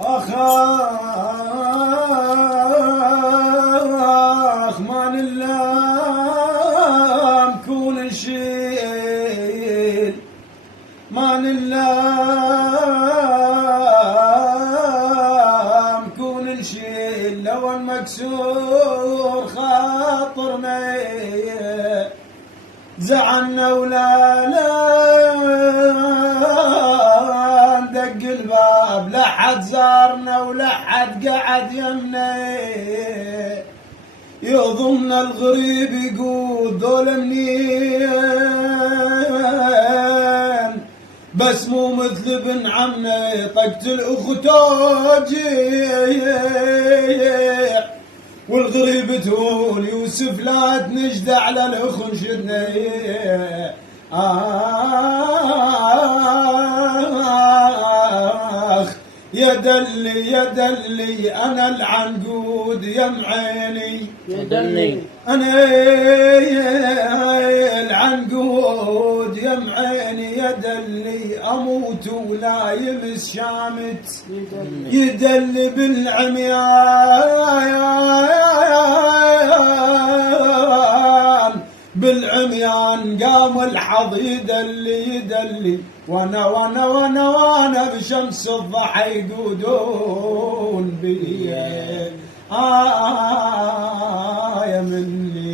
آخ ما نلام كون نشيل ما نلام كون نشيل لو المكسور خاطرنا زعلنا ولا ندق الباب لا حد زارنا ولا حد قعد يمنا يضمن الغريب يقول دول منين بس مو مثل ابن عمي طقت الاختوجي والغريب تقول يوسف لا تنجد على الاخ نشدنا يا دلي انا العنقود يا معيني يا دلي انا العنقود يا معيني يا دلي اموت ولا يمس شامت يدلي بالعميان قام الحظ يدلي وانا بشمس الضحى يقودون بي يا مني